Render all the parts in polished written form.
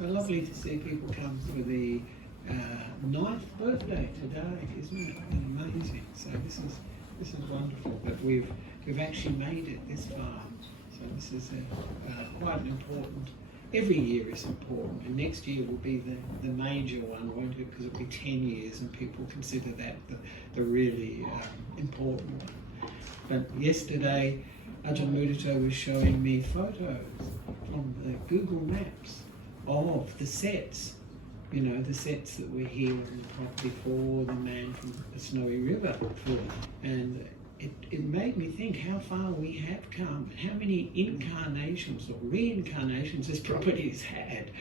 Well, lovely to see people come for the 9th birthday today, isn't it? And amazing. So this is wonderful. But we've actually made it this far. So this is quite an important. Every year is important, and next year will be the major one, won't it? Because it'll be 10 years, and people consider that the really important one. But yesterday, Ajahn Nissarano was showing me photos from the Google Maps of the sets, you know, the sets that were here on the property for the man from the Snowy River. And it made me think how far we have come, how many incarnations or reincarnations this property has had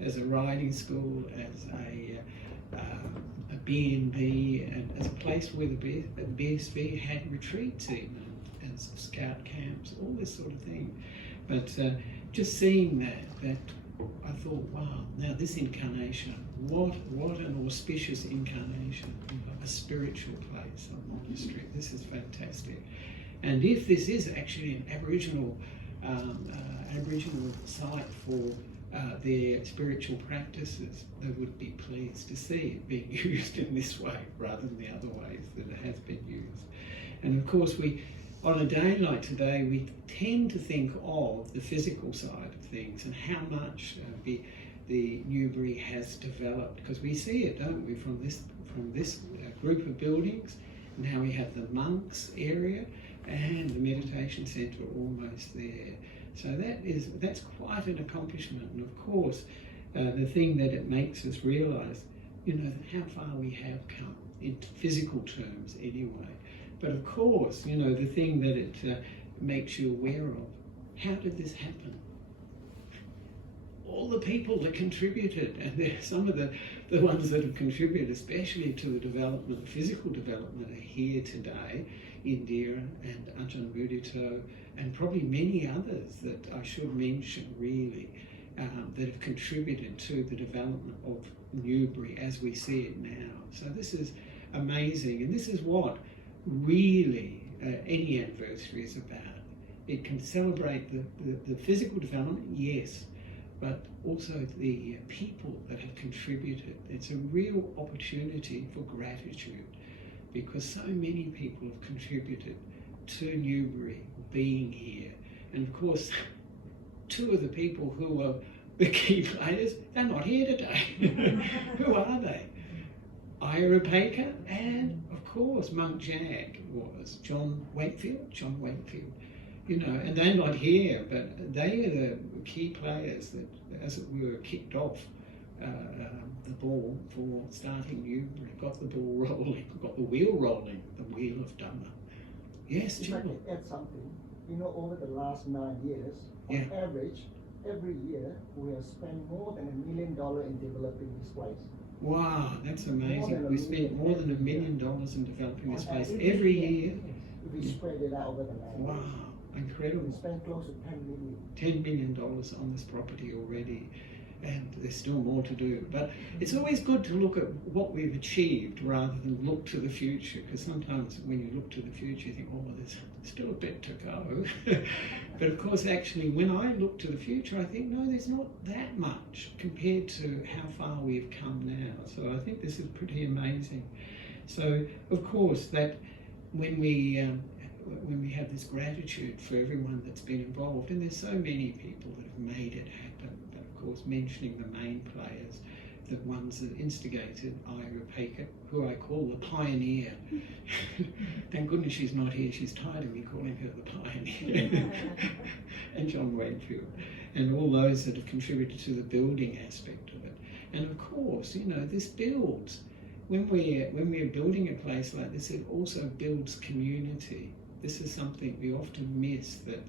as a riding school, as a B&B, and as a place where the BSV had retreats even, and scout camps, all this sort of thing. But just seeing that I thought, wow, now this incarnation, what an auspicious incarnation, a spiritual place, a monastery. This is fantastic. And if this is actually an Aboriginal site for their spiritual practices, they would be pleased to see it being used in this way rather than the other ways that it has been used. And of course, on a day like today, we tend to think of the physical side of things and how much the Newbury has developed, because we see it, don't we, from this group of buildings. Now we have the monks area and the meditation centre almost there. So that's quite an accomplishment. And of course, the thing that it makes us realise, you know, how far we have come in physical terms anyway. But of course, you know, the thing that it makes you aware of, how did this happen? All the people that contributed, and some of the ones that have contributed, especially to the development, the physical development, are here today. Indira and Ajahn Nissarano, and probably many others that I should mention really, that have contributed to the development of Newbury as we see it now. So this is amazing, and this is what really any anniversary is about. It can celebrate the physical development, yes, but also the people that have contributed. It's a real opportunity for gratitude, because so many people have contributed to Newbury being here. And of course, two of the people who are the key players, they're not here today. Who are they? Ayya Upekkha, and of course Monk Jag was John Wakefield, you know, and they're not here, but they are the key players that, as it were, kicked off the ball for starting Newbury, got the ball rolling, got the wheel rolling, the wheel of Dhamma. Yes, if I can add something, you know, over the last 9 years, on average, every year we have spent more than $1 million in developing this place. Wow, that's amazing. We spent more than $1 million in developing this place every year. We spread it out over the land. Wow, incredible. We spent close to $10 million. $10 million on this property already, and there's still more to do. But it's always good to look at what we've achieved rather than look to the future, because sometimes when you look to the future you think, oh, there's still a bit to go. But of course, actually, when I look to the future, I think, no, there's not that much compared to how far we've come now. So I think this is pretty amazing. So of course, that when we have this gratitude for everyone that's been involved, and there's so many people that have made it happen, but of course mentioning the main players, the ones that instigated Ayya Upekkha, who I call the pioneer. Thank goodness she's not here, she's tired of me calling her the pioneer. And John Wakefield, and all those that have contributed to the building aspect of it. And of course, you know, this builds. When we're building a place like this, it also builds community. This is something we often miss, that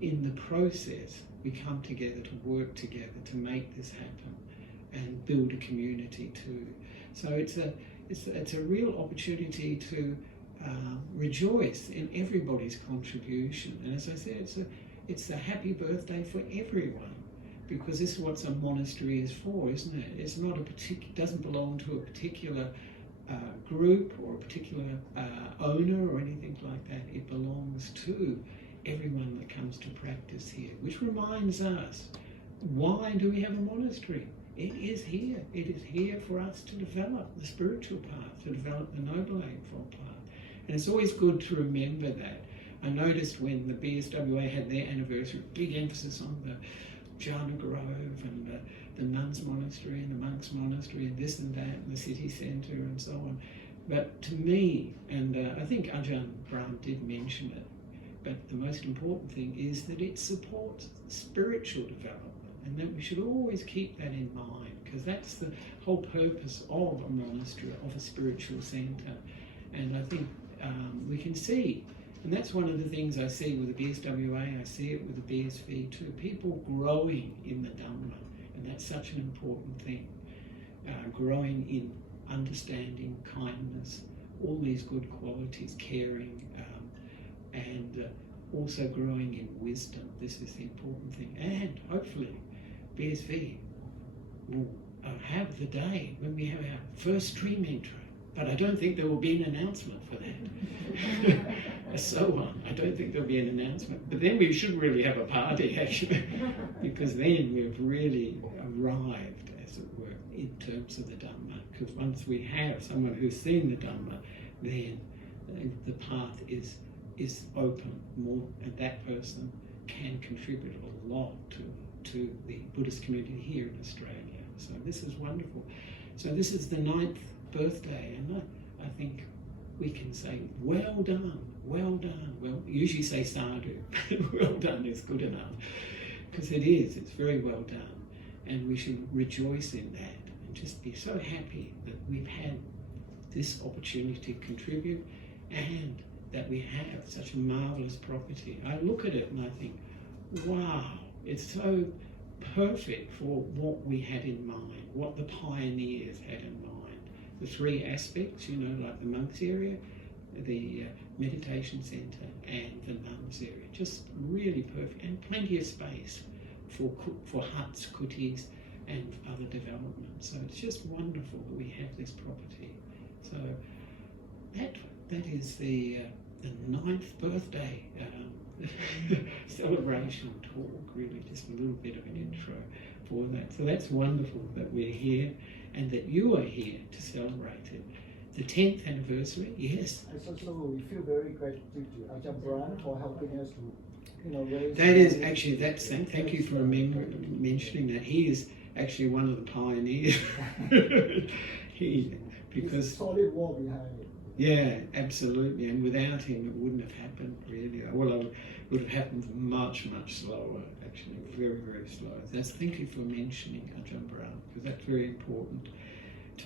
in the process we come together to work together to make this happen and build a community too. So it's a real opportunity to rejoice in everybody's contribution. And as I said, it's a happy birthday for everyone, because this is what a monastery is for, isn't it? It's not doesn't belong to a particular group or a particular owner or anything like that. It belongs to everyone that comes to practice here, which reminds us why do we have a monastery? It is here. It is here for us to develop the spiritual path, to develop the Noble Eightfold path. And it's always good to remember that. I noticed when the BSWA had their anniversary, big emphasis on the Jhana Grove and the nuns' monastery and the monks' monastery and this and that and the city centre and so on. But to me, and I think Ajahn Brahm did mention it, but the most important thing is that it supports spiritual development, and that we should always keep that in mind, because that's the whole purpose of a monastery, of a spiritual centre. And I think we can see, and that's one of the things I see with the BSWA, I see it with the BSV too, people growing in the Dhamma, and that's such an important thing, growing in understanding, kindness, all these good qualities, caring, and also growing in wisdom. This is the important thing. And hopefully BSV will have the day when we have our first stream intro. But I don't think there will be an announcement for that. So on. I don't think there'll be an announcement. But then we should really have a party, actually, because then we've really arrived, as it were, in terms of the Dhamma. Because once we have someone who's seen the Dhamma, then the path is open more, and that person can contribute a lot to the Buddhist community here in Australia. So this is wonderful. So this is the 9th birthday, and I think we can say, well done, well done. Well, usually say sadhu, but well done is good enough, because it is, it's very well done. And we should rejoice in that and just be so happy that we've had this opportunity to contribute and that we have such a marvellous property. I look at it and I think, wow, it's so perfect for what we had in mind, what the pioneers had in mind. The three aspects, you know, like the monks area, the meditation centre and the nuns area. Just really perfect, and plenty of space for huts, kutis and other developments. So it's just wonderful that we have this property. So that is the 9th birthday celebration talk, really just a little bit of an intro for that. So that's wonderful that we're here and that you are here to celebrate it. The 10th anniversary, yes. So we feel very grateful to Ajahn Brahm for helping us to, raise... That is actually, thank you for mentioning that. He is actually one of the pioneers. Because a solid wall behind it. Yeah, absolutely. And without him, it wouldn't have happened, really. Well, it would have happened much, much slower, actually. Very, very slow. Thank you for mentioning Ajahn Brahm, because that's very important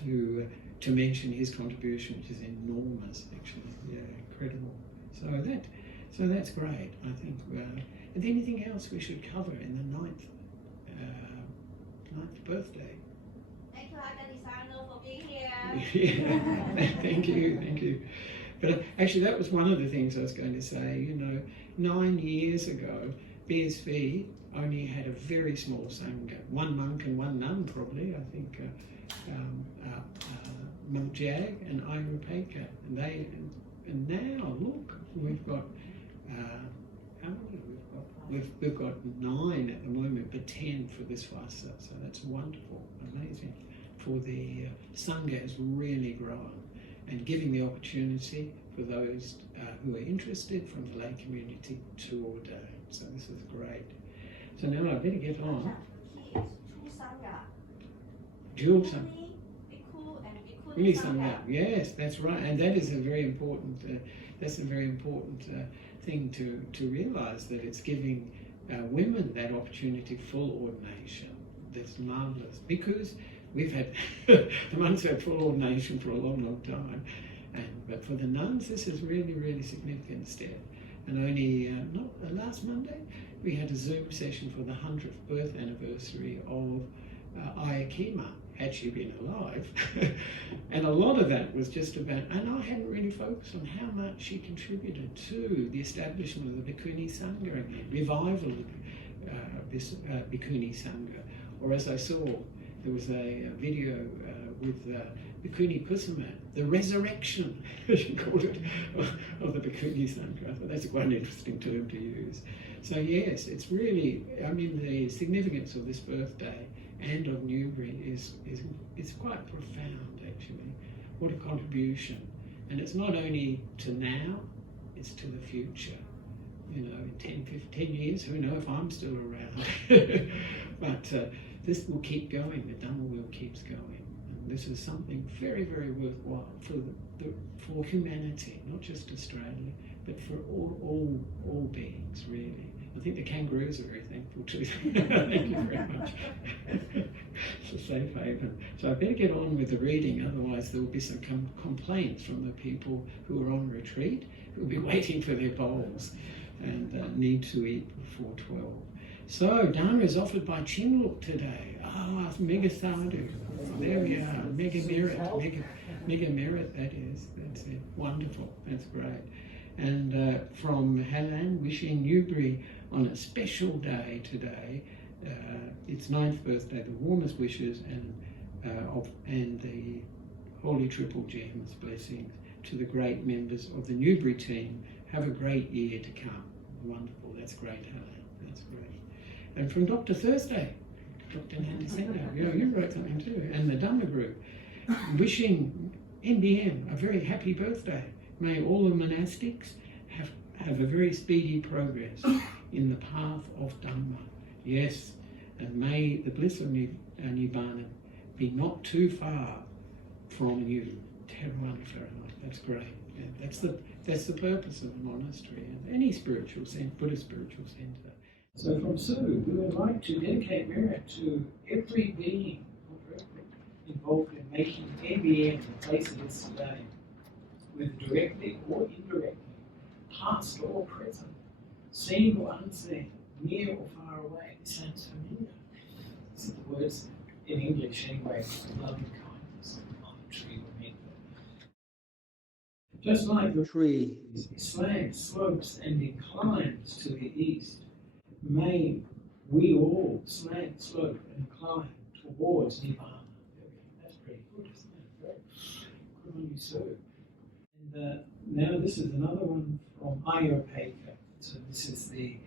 to mention his contribution, which is enormous, actually. Yeah, incredible. So that's great, I think. And anything else we should cover in the 9th birthday? Thank you, Ajahn Nissarano, for being here. Yeah, thank you. But actually, that was one of the things I was going to say. 9 years ago, BSV only had a very small sangha, one monk and one nun, probably. I think Monk Jag and Ayya Upekkha, and now look, we've got how many? We've got 9 at the moment, but 10 for this Vasa. So that's wonderful, amazing. For the Sangha has really grown, and giving the opportunity for those who are interested from the lay community to ordain. So this is great. So now I better get on. He is two Sangha. Dual Sangha. Bhikkhu and Uni Bhikkhuni Sangha. Yes, that's right, and that is a very important. Thing to realise, that it's giving women that opportunity, full ordination. That's marvellous, because we've had the monks had full ordination for a long, long time, but for the nuns this is really, really significant step. And only last Monday we had a Zoom session for the 100th birth anniversary of Ayya Upekkha, had she been alive. And a lot of that was just about, and I hadn't really focused on how much she contributed to the establishment of the Bhikkhuni Sangha again, revival of this Bhikkhuni Sangha. Or as I saw, there was a video with Bhikkhuni Kusama, the resurrection, she called it, of the Bhikkhuni Sangha. I thought that's quite an interesting term to use. So yes, it's really, I mean, the significance of this birthday and of Newbury is quite profound actually. What a contribution. And it's not only to now, it's to the future. You know, in 10, 15 years, who knows if I'm still around. But this will keep going, the Dhamma wheel keeps going. And this is something very, very worthwhile for humanity, not just Australia, but for all beings, really. I think the kangaroos are very thankful too. Thank you very much. It's a safe haven. So I better get on with the reading, otherwise there will be some complaints from the people who are on retreat, who will be waiting for their bowls and need to eat before 12. So Dharma is offered by Chinlook today. Ah, mega sadhu. There we are. Mega merit. Mega merit, that is. That's it. Wonderful. That's great. And from Helen, wishing Newbury on a special day today, its 9th birthday, the warmest wishes and the Holy Triple Gems blessings to the great members of the Newbury team. Have a great year to come. Wonderful. That's great, Helen. That's great. And from Dr. Thursday, Dr. Nissarano, you wrote something too, and the Dhamma group, wishing NBM a very happy birthday. May all the monastics have a very speedy progress in the path of Dhamma. Yes, and may the bliss of Nibbana be not too far from you. That's great. Yeah, that's the purpose of the monastery and any spiritual centre, Buddhist spiritual centre. So from Sue, we would like to dedicate merit to every being involved in making NBM the place it is today, whether directly or indirectly, past or present, seen or unseen, near or far away. This sounds familiar. These are the words in English anyway: loving kindness, tree or metta. Just like the trees slants, slopes and inclines to the east, may we all slant, slope and climb towards Nibbana. That's pretty good, isn't it? Very good on you, sir. And now this is another one from Ayya Upekkha. So this is the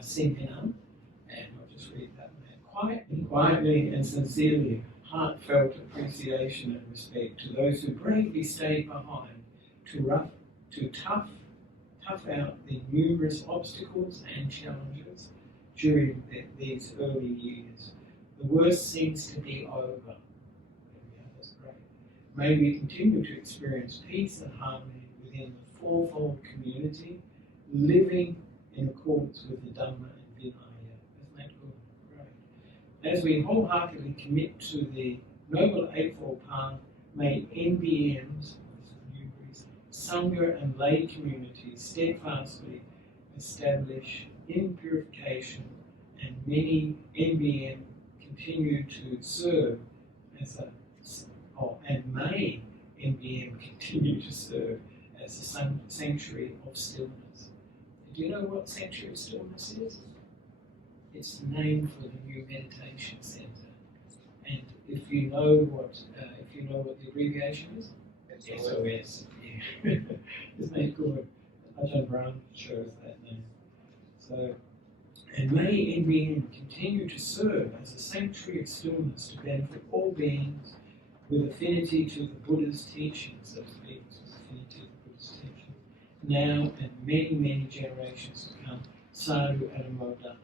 Sentinel, and I'll just read that one. Quietly and sincerely, heartfelt appreciation and respect to those who bravely stayed behind to tough out the numerous obstacles and challenges during these early years. The worst seems to be over. That's great. May we continue to experience peace and harmony within the fourfold community, living in accordance with the Dhamma and Vinaya. Isn't that good? Great. As we wholeheartedly commit to the Noble Eightfold Path, may NBM's, Sangha and lay communities steadfastly establish in purification, and many NBM continue to serve and may NBM continue to serve as a sanctuary of stillness. Do you know what sanctuary of stillness is? It's the name for the new meditation center. And if you know what the abbreviation is, SOS. Yeah. Isn't that good? Ajahn Brown shows that name. So, and may NBM continue to serve as a sanctuary of stillness to benefit all beings with affinity to the Buddha's teachings, so to speak, affinity to the Buddha's teachings, now and many, many generations to come. Sadhu Anamodan.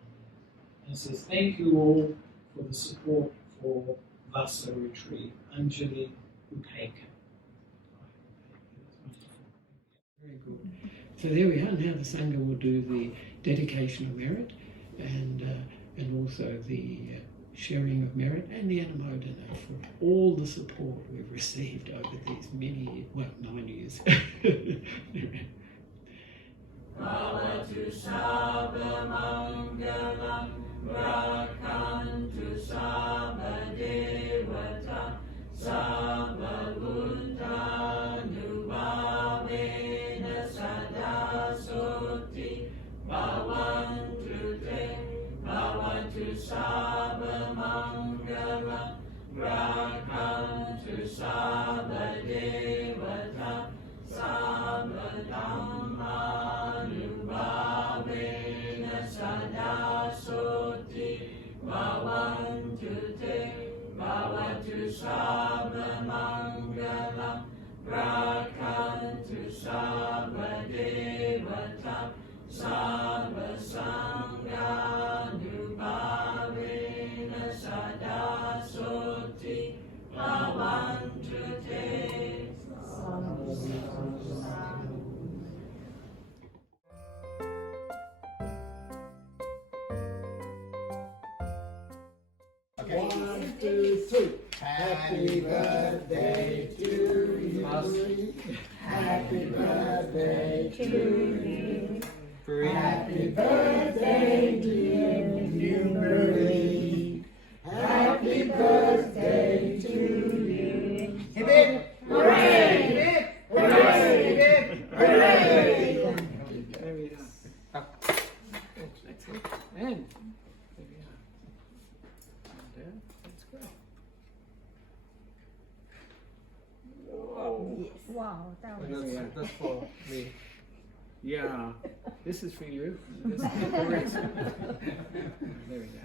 And it says, thank you all for the support for Vasa Retreat. Ayya Upekkha. Very good. So there we are. Now the Sangha will do the dedication of merit and also the sharing of merit and the Anumodana for all the support we've received over these 9 years. Bhavatu sabba mangalam rakantu sabba devata sabba buddhanu bhavena sada soti bhavantu te bhavatu sabba mangalam rakantu sabba devata sabba dhamma Bhavena Sarvamangalam Rakantu Sarvadevatam Sarvasanghanubhavena Sada Soti Bhavantu Te. Okay. 1, 2, 3. Happy birthday to you. Happy birthday to you. Happy birthday, dear Marie. Happy birthday to you. Hip hip! Hooray! Hip hip! Hooray! Hip hip! Hooray! Very nice. Up. That's it. And there we are. And down. That's great. Wow, that was That's for me. Yeah. This is for you. This is for the rest. There we go.